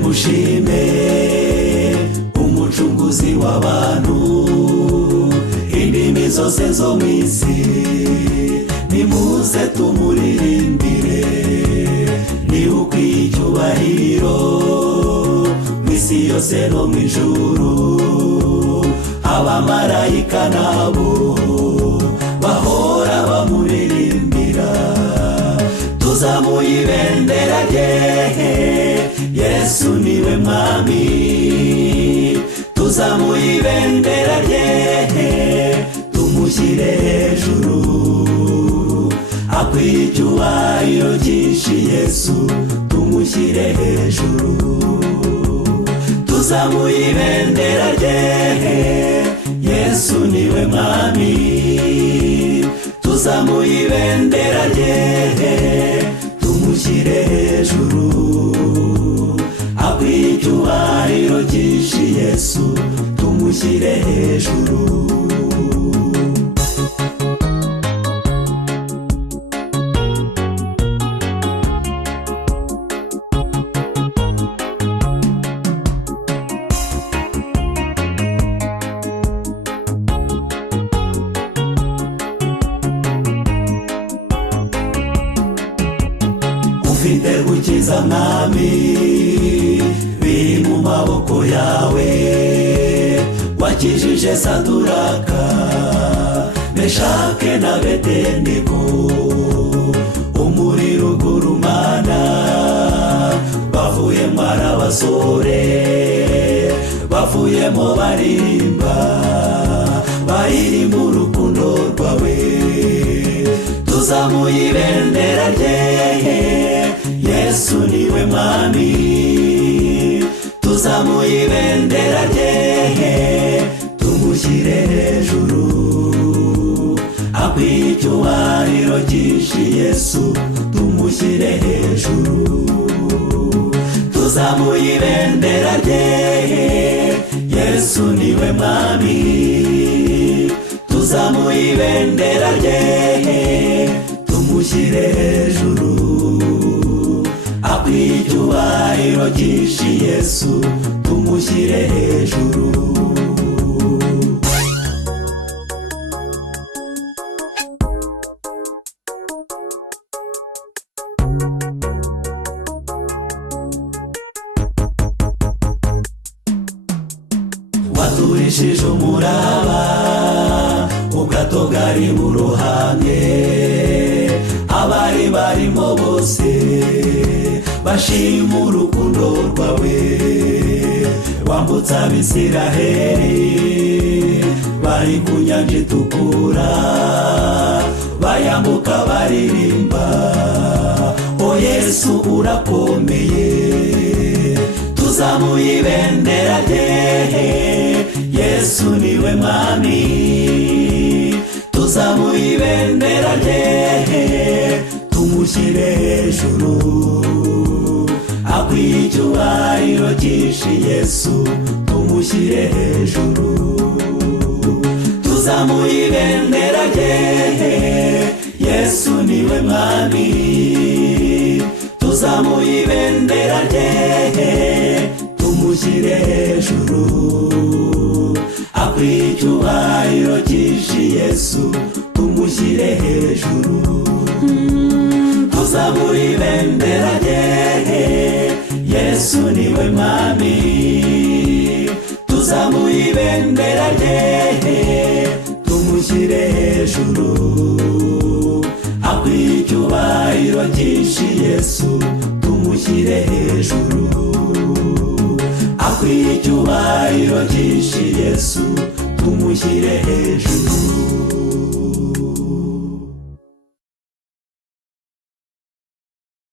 mushime umucunguzi w'abantu, indimi zose zo mu isi nimuze tumuririmbire, ni ukwiye icyubahiro mu isi yose no mu ijuru. Abamarayika nabo bahora bamuririmbira, tuzamuye ibendera rye, Yesu niwe mwami. Tuzamuye ibendera rye, tumushyire hejuru, akwiye icyubahiro cyinshi Yesu, tumushyire hejuru. Tuzamuye ibendera rye, Yesu niwe mwami. Tuzamuye ibendera rye, tumushyire hejuru, akwiye icyubahiro cyinshi Yesu, tumushyire hejuru. Ufite gukiza mwami biri mu maboko yawe, wakijije Saduraka, Meshake na Bedenego, umuriro ugurumana bavuyemo ari abasore, bavuyemo baririmba, baririmba urukundo rwawe. Tuzamuye ibendera rye, Yesu niwe mwami. Tuzamuye ibendera rye, tumushyire hejuru, akwiye icyubahiro cyinshi Yesu, tumushyire hejuru. Tuzamuye ibendera rye, Yesu niwe mwami. Tuzamuye ibendera rye, tumushyire hejuru, akwiye icyubahiro cyinshi Yesu, tumushyire hejuru. Waturishije umuraba ubwato bwari burohamye, abari barimo bose bashima urukundo rwawe. Wambutsa Abisiraheli bari ku nyanja itukura, bayambuka baririmba, o Yesu urakomeye. Tuzamuye ibendera rye, Yesu niwe mwami. Tuzamuye ibendera rye, tumushyire hejuru, akwiye icyubahiro cyinshi Yesu, tumushyire hejuru. Tuzamuye ibendera rye, Yesu niwe mwami. Tuzamuye ibendera rye, tumushyire hejuru, akwiye icyubahiro cyinshi Yesu, tumushyire hejuru. Tuzamuye ibendera rye, Yesu niwe mwami. Tuzamuye ibendera rye, tumushyire hejuru, akwiye icyubahiro cyinshi Yesu, tumushyire hejuru, akwiye icyubahiro cyinshi Yesu, tumushyire hejuru.